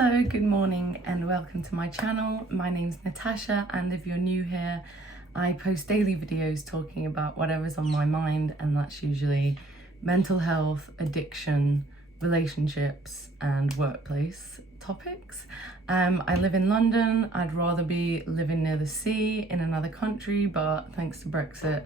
Hello, good morning and welcome to my channel. My name's Natasha, and if you're new here, I post daily videos talking about whatever's on my mind, and that's usually mental health, addiction, relationships and workplace topics. I live in London. I'd rather be living near the sea in another country, but thanks to Brexit,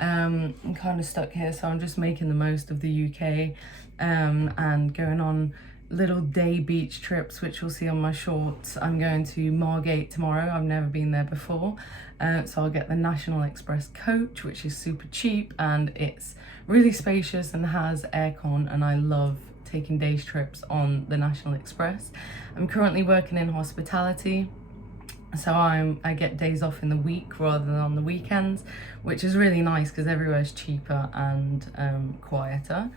I'm kind of stuck here, so I'm just making the most of the UK and going on little day beach trips, which you'll see on my shorts. I'm going to Margate tomorrow. I've never been there before, so I'll get the National Express coach, which is super cheap and it's really spacious and has aircon, and I love taking days trips on the National Express. I'm currently working in hospitality, so I get days off in the week rather than on the weekends, which is really nice because everywhere's cheaper and quieter.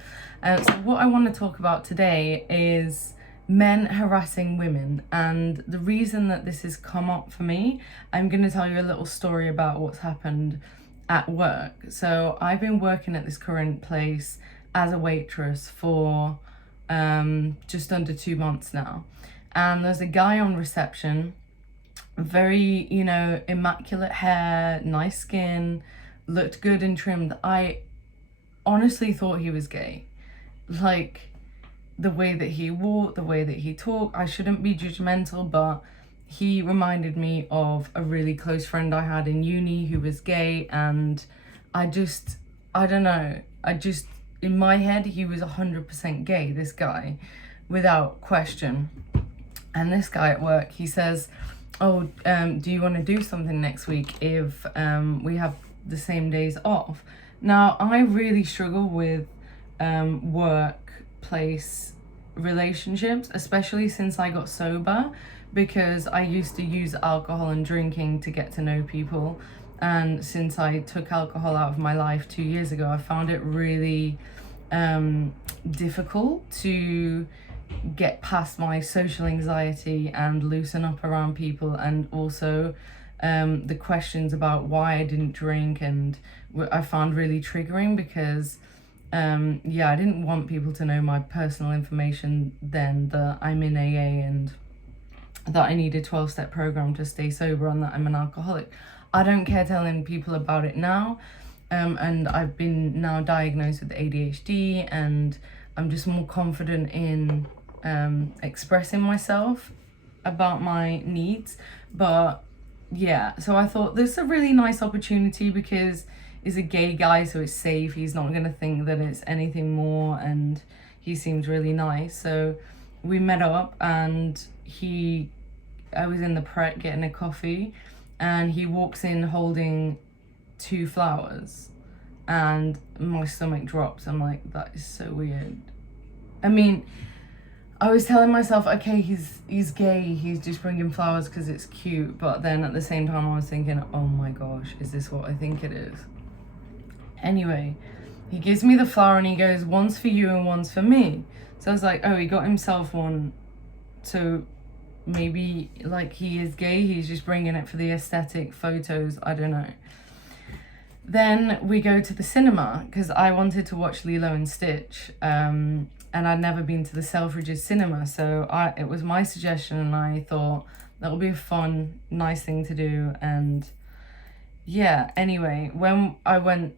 So what I want to talk about today is men harassing women, and the reason that this has come up for me, I'm going to tell you a little story about what's happened at work. So I've been working at this current place as a waitress for just under 2 months now, and there's a guy on reception, very, immaculate hair, nice skin, looked good and trimmed. I honestly thought he was gay. Like, the way that he walked, the way that he talked, I shouldn't be judgmental, but he reminded me of a really close friend I had in uni who was gay, and I don't know, in my head, he was 100% gay, this guy, without question. And this guy at work, he says, do you want to do something next week if we have the same days off? Now, I really struggle with workplace relationships, especially since I got sober, because I used to use alcohol and drinking to get to know people. And since I took alcohol out of my life 2 years ago, I found it really difficult to get past my social anxiety and loosen up around people, and also the questions about why I didn't drink, and I found really triggering because I didn't want people to know my personal information then, that I'm in AA and that I need a 12-step program to stay sober and that I'm an alcoholic. I don't care telling people about it now, and I've been now diagnosed with ADHD, and I'm just more confident in expressing myself about my needs. But yeah, so I thought this is a really nice opportunity because he's a gay guy, so it's safe. He's not going to think that it's anything more, and he seems really nice. So we met up, and I was in the Pret getting a coffee, and he walks in holding 2 flowers, and my stomach drops. I'm like, that is so weird. I mean, I was telling myself, okay, he's gay, he's just bringing flowers because it's cute, but then at the same time I was thinking, oh my gosh, is this what I think it is? Anyway, he gives me the flower and he goes, one's for you and one's for me. So I was like, oh, he got himself one, so maybe like he is gay, he's just bringing it for the aesthetic photos, I don't know. Then we go to the cinema because I wanted to watch Lilo and Stitch, and I'd never been to the Selfridges cinema, so it was my suggestion, and I thought that would be a fun, nice thing to do. And yeah, anyway, when I went,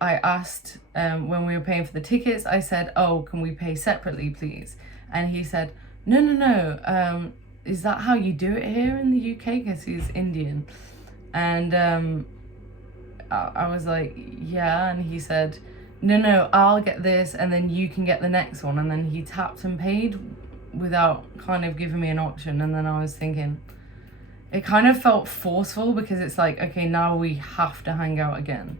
I asked, when we were paying for the tickets, I said, oh, can we pay separately, please? And he said, no, is that how you do it here in the UK? Because he's Indian. And I was like, yeah, and he said, no, I'll get this and then you can get the next one. And then he tapped and paid without kind of giving me an option. And then I was thinking, it kind of felt forceful because it's like, okay, now we have to hang out again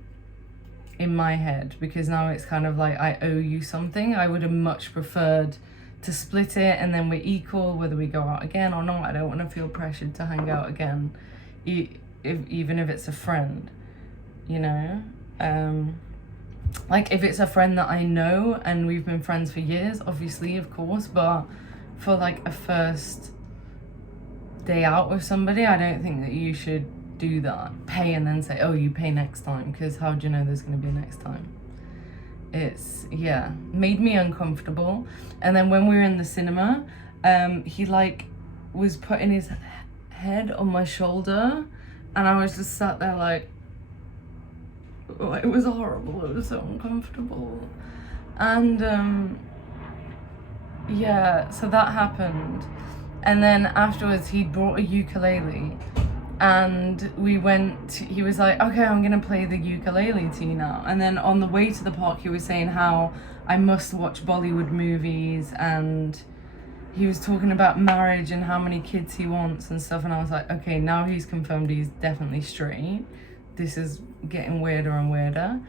in my head, because now it's kind of like I owe you something. I would have much preferred to split it and then we're equal whether we go out again or not. I don't want to feel pressured to hang out again, even if it's a friend, like if it's a friend that I know and we've been friends for years, obviously, of course, but for like a first day out with somebody, I don't think that you should do that, pay and then say, oh, you pay next time, because how do you know there's going to be a next time? It's, made me uncomfortable. And then when we were in the cinema, he like was putting his head on my shoulder, and I was just sat there like, oh, it was horrible, it was so uncomfortable. And yeah, so that happened. And then afterwards he brought a ukulele, and he was like, okay, I'm gonna play the ukulele to you now. And then on the way to the park he was saying how I must watch Bollywood movies, and he was talking about marriage and how many kids he wants and stuff. And I was like, okay, now he's confirmed he's definitely straight. This is getting weirder and weirder.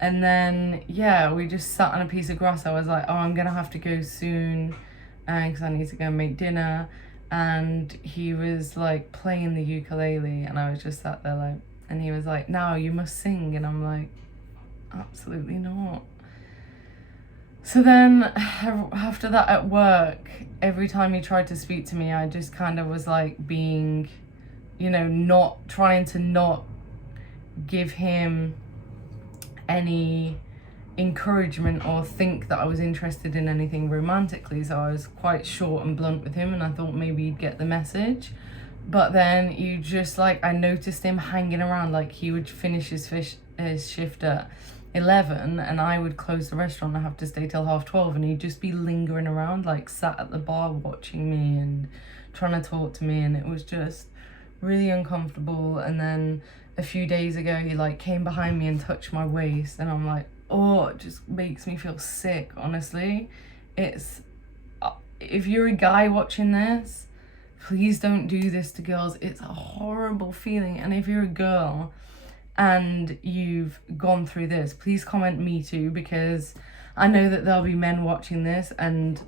And then, yeah, we just sat on a piece of grass. I was like, oh, I'm gonna have to go soon because I need to go and make dinner. And he was like playing the ukulele, and I was just sat there like, and he was like, now you must sing. And I'm like, absolutely not. So then after that at work, every time he tried to speak to me, I just kind of was like being, not trying to not give him any encouragement or think that I was interested in anything romantically. So I was quite short and blunt with him, and I thought maybe he'd get the message. But then I noticed him hanging around. Like, he would finish his shift at 11, and I would close the restaurant and have to stay till 12:30, and he'd just be lingering around, like sat at the bar watching me and trying to talk to me, and it was just really uncomfortable. And then a few days ago he like came behind me and touched my waist, and I'm like, oh, it just makes me feel sick, honestly. It's if you're a guy watching this, please don't do this to girls. It's a horrible feeling. And if you're a girl and you've gone through this, please comment me too, because I know that there'll be men watching this and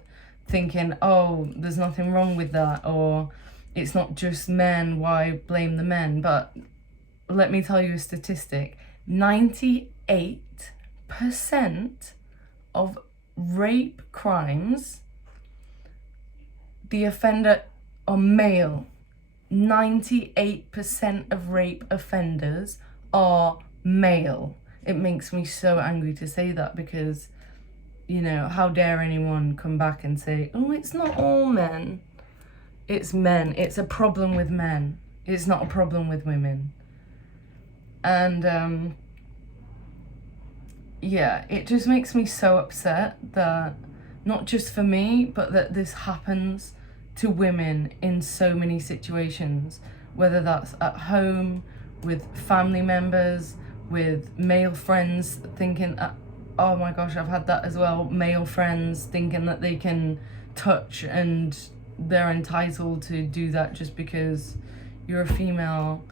thinking, oh, there's nothing wrong with that, or it's not just men, why blame the men? But let me tell you a statistic. 98% of rape crimes, the offender are male. 98% of rape offenders are male. It makes me so angry to say that, because, how dare anyone come back and say, oh, it's not all men. It's men. It's a problem with men. It's not a problem with women. And yeah, it just makes me so upset that not just for me, but that this happens to women in so many situations, whether that's at home, with family members, with male friends thinking, oh my gosh, I've had that as well, male friends thinking that they can touch and they're entitled to do that just because you're a female.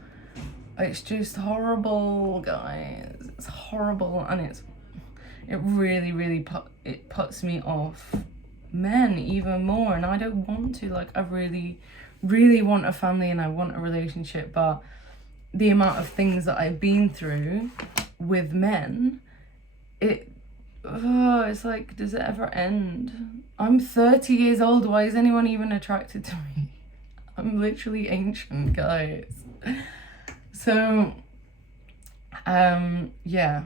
It's just horrible, guys. It's horrible, and it really, really puts me off men even more, and I don't want to. Like, I really, really want a family and I want a relationship, but the amount of things that I've been through with men, it's like, does it ever end? I'm 30 years old. Why is anyone even attracted to me? I'm literally ancient, guys. So, yeah,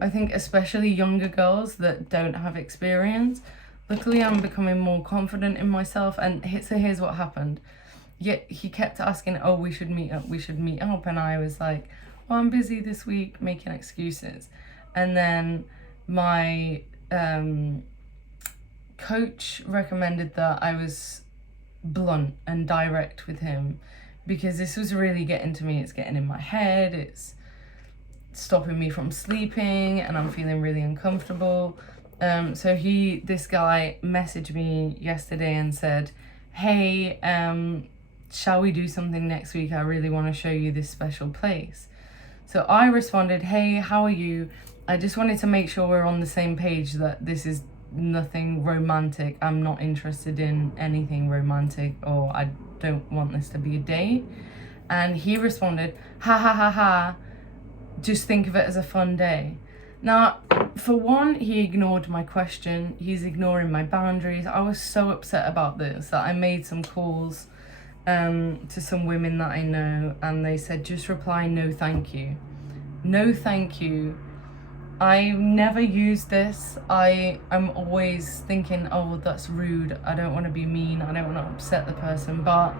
I think especially younger girls that don't have experience. Luckily, I'm becoming more confident in myself. And so here's what happened. Yet he kept asking, oh, we should meet up. And I was like, oh, I'm busy this week, making excuses. And then my coach recommended that I was blunt and direct with him, because this was really getting to me. It's getting in my head. It's stopping me from sleeping, and I'm feeling really uncomfortable. So this guy messaged me yesterday and said, hey, shall we do something next week? I really want to show you this special place. So I responded, hey, how are you? I just wanted to make sure we're on the same page, that this is nothing romantic. I'm not interested in anything romantic, or I don't want this to be a date. And he responded, ha ha ha ha, just think of it as a fun day. Now, for one, he ignored my question. He's ignoring my boundaries. I was so upset about this that I made some calls to some women that I know, and they said, just reply no thank you. No thank you I never use this. I'm always thinking, oh, that's rude. I don't want to be mean. I don't want to upset the person. But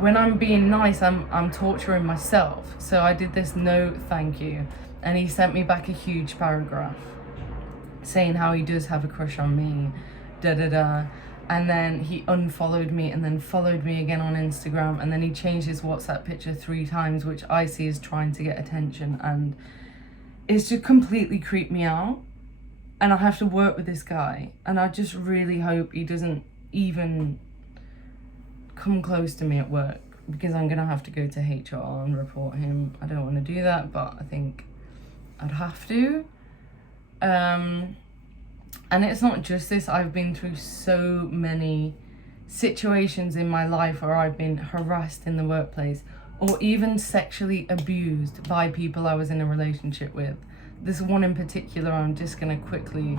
when I'm being nice, I'm torturing myself. So I did this no thank you. And he sent me back a huge paragraph saying how he does have a crush on me, da da da. And then he unfollowed me and then followed me again on Instagram. And then he changed his WhatsApp picture 3 times, which I see as trying to get attention. And it's just completely creeped me out. And I have to work with this guy. And I just really hope he doesn't even come close to me at work, because I'm going to have to go to HR and report him. I don't want to do that, but I think I'd have to. And it's not just this. I've been through so many situations in my life where I've been harassed in the workplace or even sexually abused by people I was in a relationship with. This one in particular, I'm just going to quickly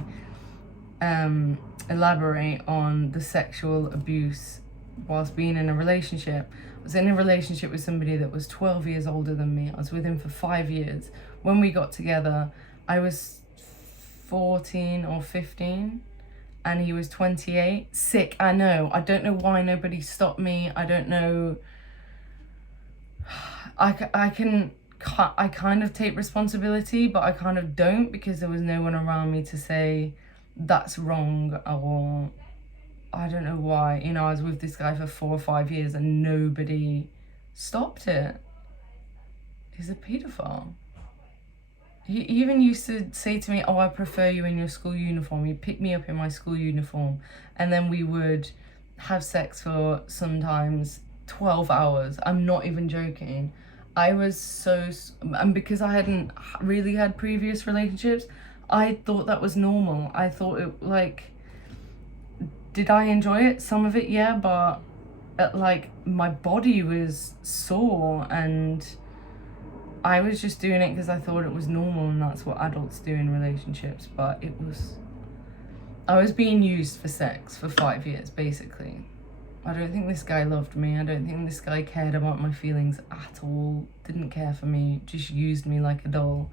elaborate on the sexual abuse whilst being in a relationship. I was in a relationship with somebody that was 12 years older than me. I was with him for 5 years. When we got together, I was 14 or 15 and he was 28. Sick, I know. I don't know why nobody stopped me. I don't know. I kind of take responsibility, but I kind of don't, because there was no one around me to say that's wrong, or I don't know why. You know, I was with this guy for 4 or 5 years and nobody stopped it. He's a paedophile. He even used to say to me, oh, I prefer you in your school uniform. He'd pick me up in my school uniform and then we would have sex for sometimes 12 hours. I'm not even joking. I was so, and because I hadn't really had previous relationships, I thought that was normal. I thought it, like, did I enjoy it? Some of it, yeah, but like my body was sore and I was just doing it because I thought it was normal and that's what adults do in relationships. But I was being used for sex for 5 years, basically. I don't think this guy loved me. I don't think this guy cared about my feelings at all. Didn't care for me, just used me like a doll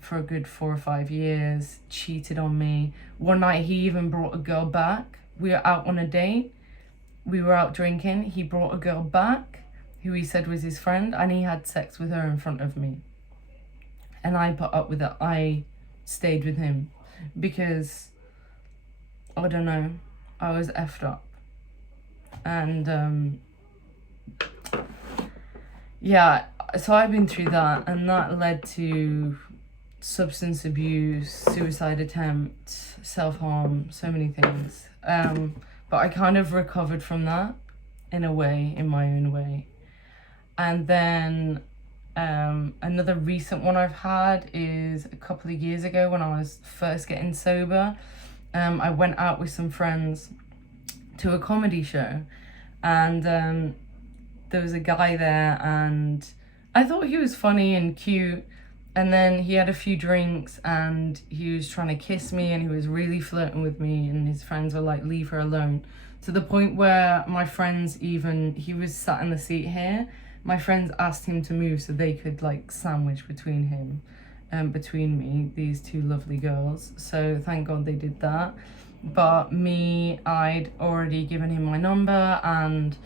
for a good 4 or 5 years, cheated on me. One night he even brought a girl back. We were out on a date. We were out drinking. He brought a girl back who he said was his friend, and he had sex with her in front of me. And I put up with it. I stayed with him because, I don't know, I was effed up. And yeah, so I've been through that, and that led to substance abuse, suicide attempt, self-harm, so many things. But I kind of recovered from that in a way, in my own way. And then another recent one I've had is a couple of years ago when I was first getting sober. I went out with some friends to a comedy show, and there was a guy there, and I thought he was funny and cute. And then he had a few drinks and he was trying to kiss me and he was really flirting with me, and his friends were like, leave her alone. To the point where my friends he was sat in the seat here. My friends asked him to move so they could like sandwich between him, between me, these two lovely girls. So thank God they did that. But me, I'd already given him my number and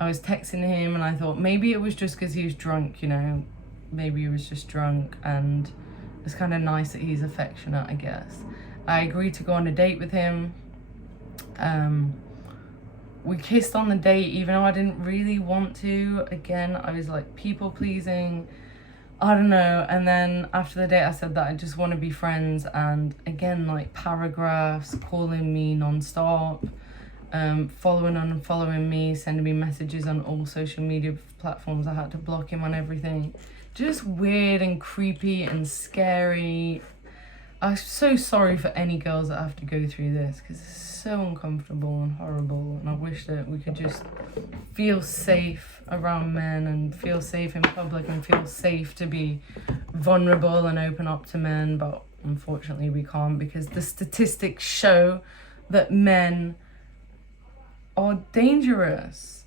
I was texting him, and I thought maybe it was just because he was drunk, you know. Maybe he was just drunk, and it's kind of nice that he's affectionate, I guess. I agreed to go on a date with him. We kissed on the date, even though I didn't really want to. Again, I was like people pleasing. I don't know. And then after the date, I said that I just want to be friends. And again, like paragraphs, calling me non-stop, following and unfollowing me, sending me messages on all social media platforms. I had to block him on everything. Just weird and creepy and scary. I'm so sorry for any girls that have to go through this, because it's so uncomfortable and horrible, and I wish that we could just feel safe around men and feel safe in public and feel safe to be vulnerable and open up to men, but unfortunately we can't, because the statistics show that men are dangerous.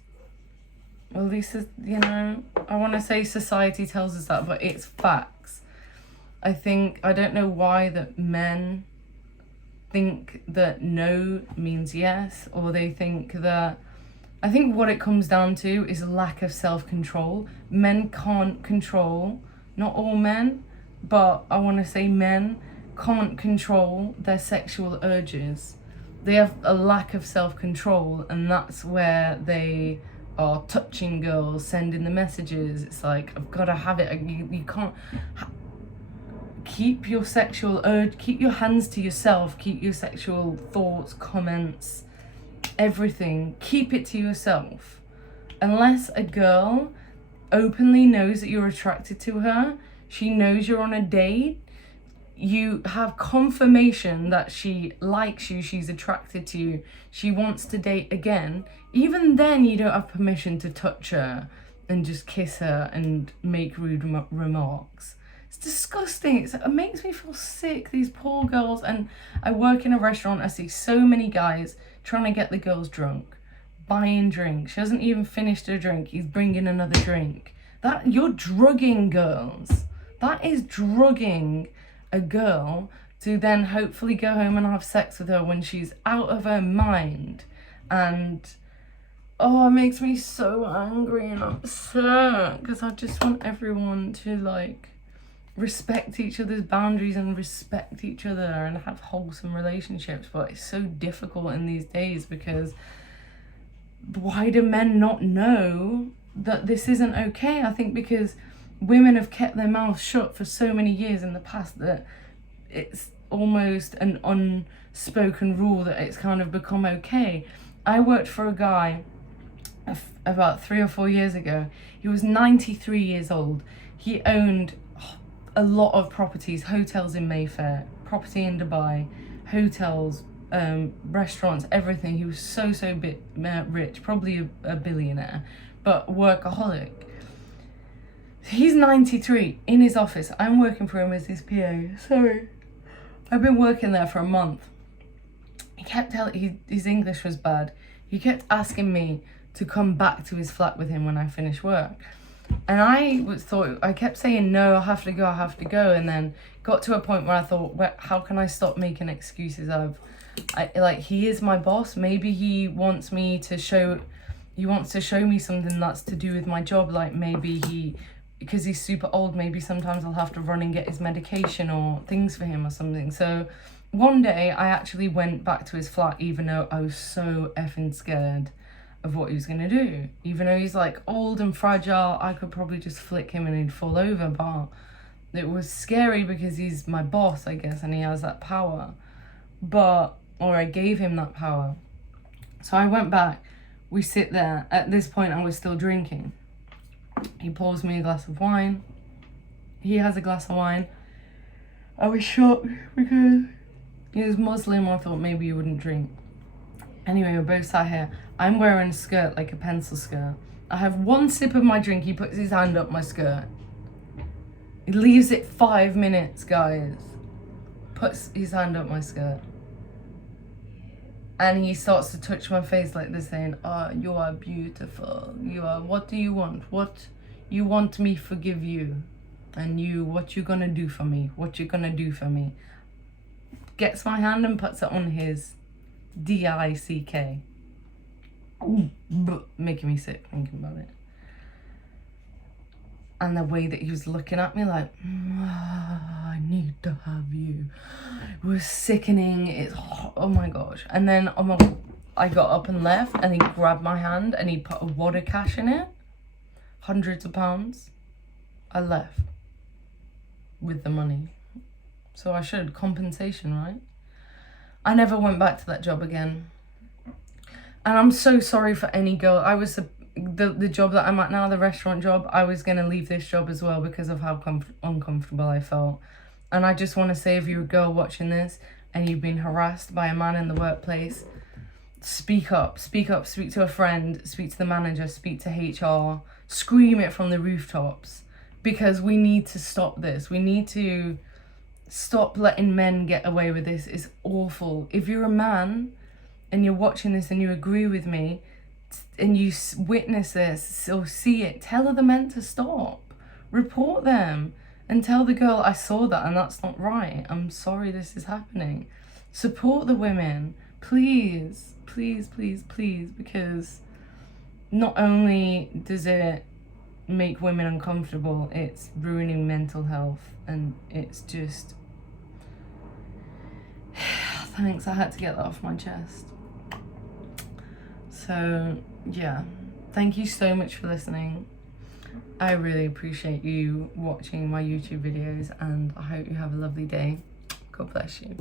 Well, at least, you know, I want to say society tells us that, but it's facts. I don't know why that men think that no means yes, or they think that, I think what it comes down to is a lack of self-control. Men can't control, not all men, but I want to say men can't control their sexual urges. They have a lack of self-control, and that's where they are touching girls, sending the messages. It's like, I've got to have it. You can't keep your sexual urge, keep your hands to yourself, keep your sexual thoughts, comments, everything, keep it to yourself. Unless a girl openly knows that you're attracted to her, she knows you're on a date, you have confirmation that she likes you, she's attracted to you, she wants to date again, even then you don't have permission to touch her and just kiss her and make rude remarks. It's disgusting. It makes me feel sick, these poor girls. And I work in a restaurant, I see so many guys trying to get the girls drunk, buying drinks. She hasn't even finished her drink, he's bringing another drink. You're drugging girls. That is drugging a girl to then hopefully go home and have sex with her when she's out of her mind. And it makes me so angry and upset, because I just want everyone to like respect each other's boundaries and respect each other and have wholesome relationships. But it's so difficult in these days, because why do men not know that this isn't okay? I think because women have kept their mouths shut for so many years in the past that it's almost an unspoken rule that it's kind of become okay. I worked for a guy about 3 or 4 years ago. He was 93 years old. He owned a lot of properties, hotels in Mayfair, property in Dubai, hotels, restaurants, everything. He was so rich, probably a billionaire, but workaholic. He's 93 in his office. I'm working for him as his PA. Sorry. I've been working there for a month. He kept telling, his English was bad. He kept asking me to come back to his flat with him when I finish work. And I kept saying, no, I have to go. And then got to a point where I thought, how can I stop making excuses? He is my boss. Maybe he wants to show me something that's to do with my job. Like maybe because he's super old, maybe sometimes I'll have to run and get his medication or things for him or something. So one day I actually went back to his flat, even though I was so effing scared of what he was gonna do. Even though he's like old and fragile, I could probably just flick him and he'd fall over. But it was scary because he's my boss, I guess, and he has that power. Or I gave him that power. So I went back, we sit there. At this point I was still drinking. He pours me a glass of wine. He has a glass of wine. I was shocked because he was Muslim. I thought maybe he wouldn't drink. Anyway, we're both sat here. I'm wearing a skirt, like a pencil skirt. I have one sip of my drink. He puts his hand up my skirt. He leaves it 5 minutes, guys. Puts his hand up my skirt. And he starts to touch my face like this, saying, you are beautiful. What do you want? What you want me forgive you? And what you gonna do for me? What you gonna do for me? Gets my hand and puts it on his D-I-C-K. Making me sick thinking about it. And the way that he was looking at me like, I need to have you. It was sickening. Oh my gosh. And then I got up and left, and he grabbed my hand and he put a wad of cash in it. Hundreds of pounds. I left with the money. So I should. Compensation, right? I never went back to that job again. And I'm so sorry for any girl. I was the job that I'm at now, the restaurant job, I was going to leave this job as well because of how uncomfortable I felt. And I just want to say, if you're a girl watching this and you've been harassed by a man in the workplace, speak up, speak to a friend, speak to the manager, speak to HR, scream it from the rooftops, because we need to stop this. We need to stop letting men get away with this. It's awful. If you're a man and you're watching this and you agree with me and you witness this or see it, tell other men to stop. Report them. and tell the girl, I saw that and that's not right. I'm sorry this is happening. Support the women, please, please, please, please, because not only does it make women uncomfortable, it's ruining mental health, and it's just... Thanks, I had to get that off my chest. So, yeah, thank you so much for listening. I really appreciate you watching my YouTube videos, and I hope you have a lovely day. God bless you.